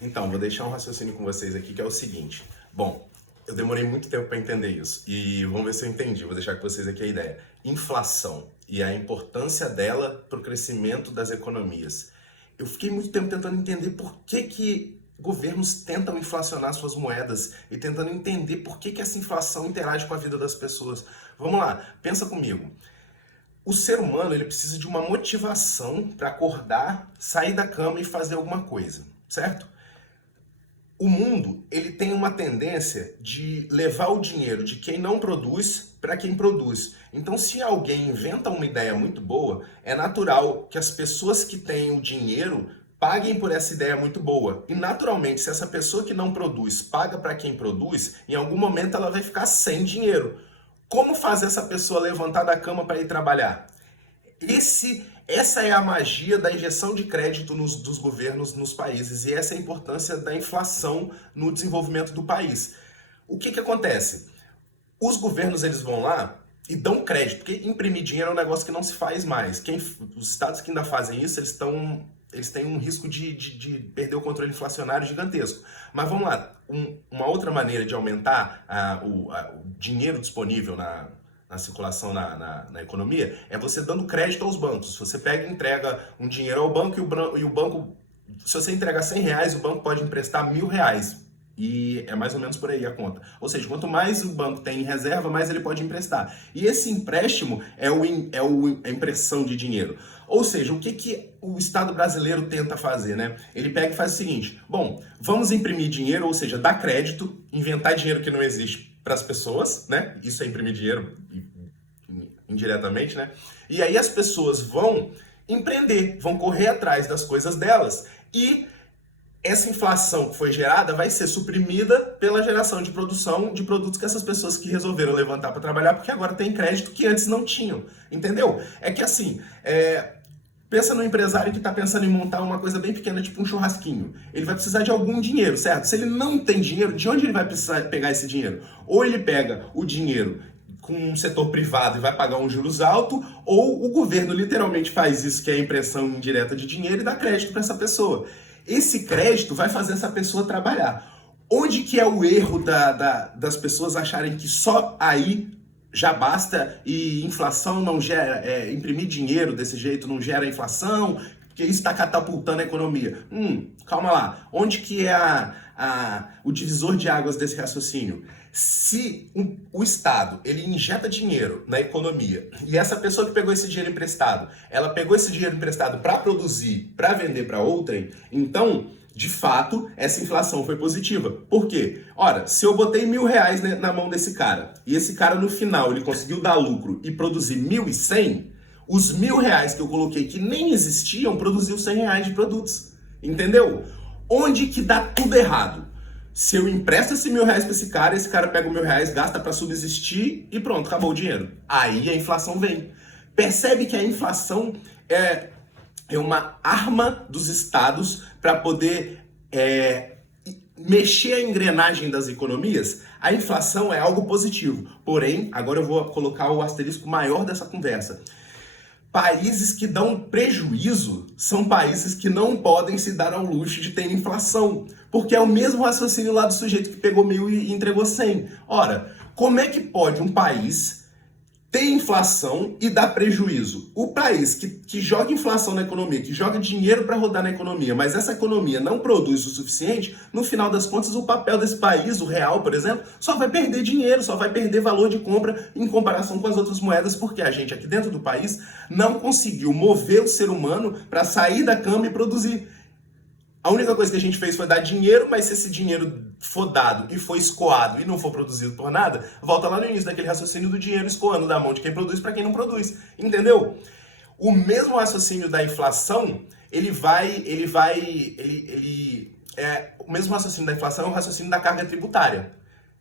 Então, vou deixar um raciocínio com vocês aqui que é o seguinte. Bom, eu demorei muito tempo para entender isso e vamos ver se eu entendi. Vou deixar com vocês aqui a ideia. Inflação e a importância dela para o crescimento das economias. Eu fiquei muito tempo tentando entender por que governos tentam inflacionar suas moedas e tentando entender por que essa inflação interage com a vida das pessoas. Vamos lá, pensa comigo. O ser humano ele precisa de uma motivação para acordar, sair da cama e fazer alguma coisa, certo? O mundo ele tem uma tendência de levar o dinheiro de quem não produz para quem produz. Então, se alguém inventa uma ideia muito boa, é natural que as pessoas que têm o dinheiro paguem por essa ideia muito boa. E naturalmente, se essa pessoa que não produz paga para quem produz, em algum momento ela vai ficar sem dinheiro. Como fazer essa pessoa levantar da cama para ir trabalhar? Essa é a magia da injeção de crédito dos governos nos países e essa é a importância da inflação no desenvolvimento do país. O que acontece? Os governos eles vão lá e dão crédito, porque imprimir dinheiro é um negócio que não se faz mais. Os estados que ainda fazem isso, eles têm um risco de perder o controle inflacionário gigantesco. Mas vamos lá, uma outra maneira de aumentar o dinheiro disponível na circulação na economia é você dando crédito aos bancos. Você pega e entrega um dinheiro ao banco e o banco, se você entregar R$ 100, o banco pode emprestar R$ 1.000. E é mais ou menos por aí a conta. Ou seja, quanto mais o banco tem em reserva, mais ele pode emprestar. E esse empréstimo é a impressão de dinheiro. Ou seja, o que o Estado brasileiro tenta fazer, né? Ele pega e faz o seguinte: bom, vamos imprimir dinheiro, ou seja, dar crédito, inventar dinheiro que não existe para as pessoas, né? Isso é imprimir dinheiro indiretamente, né? E aí as pessoas vão empreender, vão correr atrás das coisas delas e essa inflação que foi gerada vai ser suprimida pela geração de produção de produtos que essas pessoas que resolveram levantar para trabalhar, porque agora tem crédito que antes não tinham, entendeu? É que assim, pensa no empresário que está pensando em montar uma coisa bem pequena, tipo um churrasquinho. Ele vai precisar de algum dinheiro, certo? Se ele não tem dinheiro, de onde ele vai precisar pegar esse dinheiro? Ou ele pega o dinheiro com um setor privado e vai pagar um juros alto, ou o governo literalmente faz isso, que é a impressão indireta de dinheiro, e dá crédito para essa pessoa. Esse crédito vai fazer essa pessoa trabalhar. Onde que é o erro das pessoas acharem que só aí já basta e inflação não gera, imprimir dinheiro desse jeito não gera inflação, porque isso está catapultando a economia? Calma lá. Onde que é o divisor de águas desse raciocínio? Se o Estado ele injeta dinheiro na economia e essa pessoa que pegou esse dinheiro emprestado, ela pegou esse dinheiro emprestado para produzir, para vender para outrem, então, de fato, essa inflação foi positiva. Por quê? Ora, se eu botei R$ 1.000 na mão desse cara e esse cara no final ele conseguiu dar lucro e produzir 1.100, os R$ 1.000 que eu coloquei que nem existiam produziu R$ 100 de produtos. Entendeu? Onde que dá tudo errado? Se eu empresto esse R$ 1.000 para esse cara pega o R$ 1.000, gasta para subsistir e pronto, acabou o dinheiro. Aí a inflação vem. Percebe que a inflação é uma arma dos estados para poder mexer a engrenagem das economias? A inflação é algo positivo. Porém, agora eu vou colocar o asterisco maior dessa conversa. Países que dão prejuízo são países que não podem se dar ao luxo de ter inflação. Porque é o mesmo raciocínio lá do sujeito que pegou 1.000 e entregou 100. Ora, como é que pode um país ter inflação e dar prejuízo? O país que joga inflação na economia, que joga dinheiro para rodar na economia, mas essa economia não produz o suficiente, no final das contas o papel desse país, o real, por exemplo, só vai perder dinheiro, só vai perder valor de compra em comparação com as outras moedas, porque a gente aqui dentro do país não conseguiu mover o ser humano para sair da cama e produzir. A única coisa que a gente fez foi dar dinheiro, mas se esse dinheiro for dado e for escoado e não for produzido por nada, volta lá no início daquele raciocínio do dinheiro escoando da mão de quem produz para quem não produz. Entendeu? O mesmo raciocínio da inflação, o mesmo raciocínio da inflação é o raciocínio da carga tributária.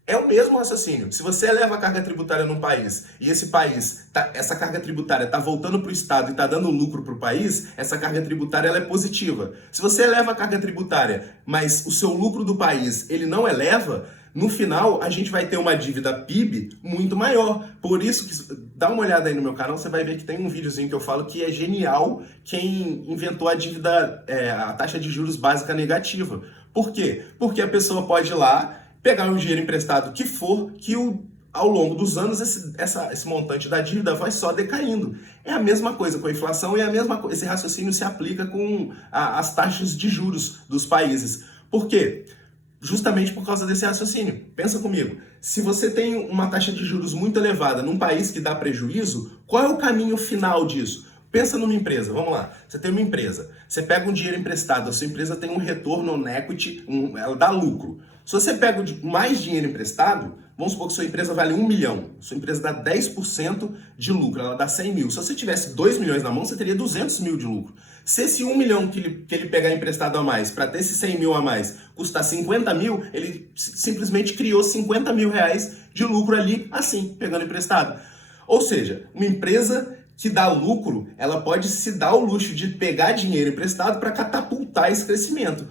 É o mesmo raciocínio. Se você eleva a carga tributária num país e esse país, essa carga tributária está voltando para o Estado e está dando lucro para o país, essa carga tributária ela é positiva. Se você eleva a carga tributária, mas o seu lucro do país ele não eleva, no final a gente vai ter uma dívida PIB muito maior. Por isso que, dá uma olhada aí no meu canal, você vai ver que tem um videozinho que eu falo que é genial quem inventou a dívida, a taxa de juros básica negativa. Por quê? Porque a pessoa pode ir lá, pegar um dinheiro emprestado que for, que ao longo dos anos esse montante da dívida vai só decaindo. É a mesma coisa com a inflação e esse raciocínio se aplica com as taxas de juros dos países. Por quê? Justamente por causa desse raciocínio. Pensa comigo, se você tem uma taxa de juros muito elevada num país que dá prejuízo, qual é o caminho final disso? Pensa numa empresa, vamos lá, você tem uma empresa, você pega um dinheiro emprestado, a sua empresa tem um retorno on equity, ela dá lucro. Se você pega mais dinheiro emprestado, vamos supor que sua empresa vale 1 milhão, sua empresa dá 10% de lucro, ela dá 100 mil. Se você tivesse 2 milhões na mão, você teria 200 mil de lucro. Se esse 1 milhão que ele pegar emprestado a mais, para ter esse 100 mil a mais, custar 50 mil, ele simplesmente criou 50 mil reais de lucro ali, assim, pegando emprestado. Ou seja, uma empresa que dá lucro, ela pode se dar o luxo de pegar dinheiro emprestado para catapultar esse crescimento.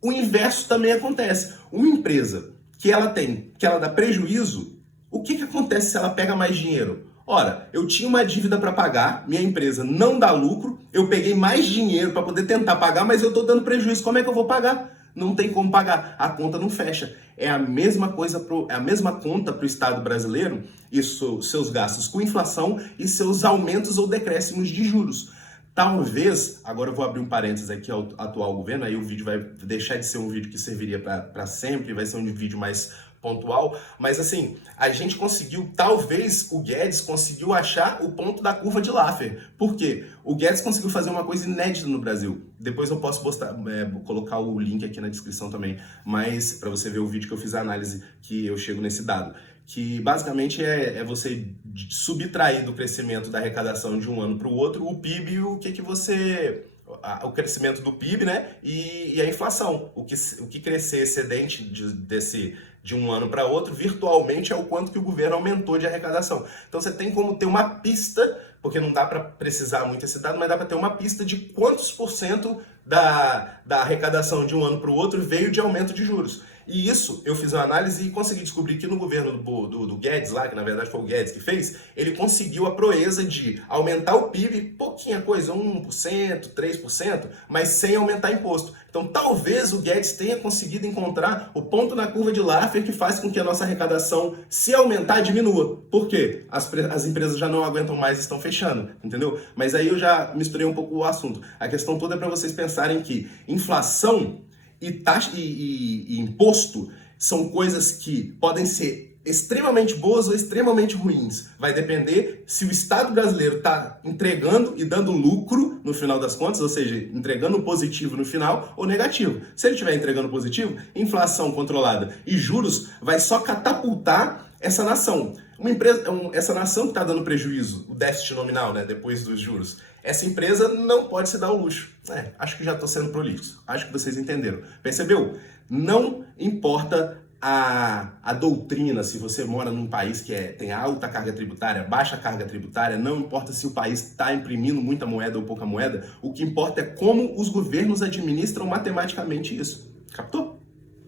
O inverso também acontece. Uma empresa que ela dá prejuízo, o que acontece se ela pega mais dinheiro? Ora, eu tinha uma dívida para pagar, minha empresa não dá lucro, eu peguei mais dinheiro para poder tentar pagar, mas eu estou dando prejuízo. Como é que eu vou pagar? Não tem como pagar, a conta não fecha. É a mesma coisa, é a mesma conta para o Estado brasileiro, isso, seus gastos com inflação e seus aumentos ou decréscimos de juros. Talvez, agora eu vou abrir um parênteses aqui ao atual governo, aí o vídeo vai deixar de ser um vídeo que serviria para sempre, vai ser um vídeo mais pontual, mas assim, a gente conseguiu, talvez o Guedes conseguiu achar o ponto da curva de Laffer. Por quê? O Guedes conseguiu fazer uma coisa inédita no Brasil. Depois eu posso colocar o link aqui na descrição também, mas para você ver o vídeo que eu fiz a análise que eu chego nesse dado. Que basicamente é você subtrair do crescimento da arrecadação de um ano para o outro o PIB e o crescimento do PIB, né? E a inflação. O que crescer excedente de um ano para outro, virtualmente é o quanto que o governo aumentou de arrecadação. Então você tem como ter uma pista, porque não dá para precisar muito esse dado, mas dá para ter uma pista de quantos por cento da arrecadação de um ano para o outro veio de aumento de juros. E isso, eu fiz uma análise e consegui descobrir que no governo do Guedes lá, que na verdade foi o Guedes que fez, ele conseguiu a proeza de aumentar o PIB, pouquinha coisa, 1%, 3%, mas sem aumentar imposto. Então talvez o Guedes tenha conseguido encontrar o ponto na curva de Laffer que faz com que a nossa arrecadação, se aumentar, diminua. Por quê? As empresas já não aguentam mais e estão fechando, entendeu? Mas aí eu já misturei um pouco o assunto. A questão toda é para vocês pensarem que inflação e taxa e imposto são coisas que podem ser extremamente boas ou extremamente ruins. Vai depender se o Estado brasileiro está entregando e dando lucro no final das contas, ou seja, entregando positivo no final ou negativo. Se ele estiver entregando positivo, inflação controlada e juros vai só catapultar essa nação. Essa nação que está dando prejuízo, o déficit nominal, né, depois dos juros, essa empresa não pode se dar o luxo. Acho que já estou sendo prolixo. Acho que vocês entenderam. Percebeu? Não importa a doutrina, se você mora num país que tem alta carga tributária, baixa carga tributária, não importa se o país está imprimindo muita moeda ou pouca moeda, o que importa é como os governos administram matematicamente isso. Captou?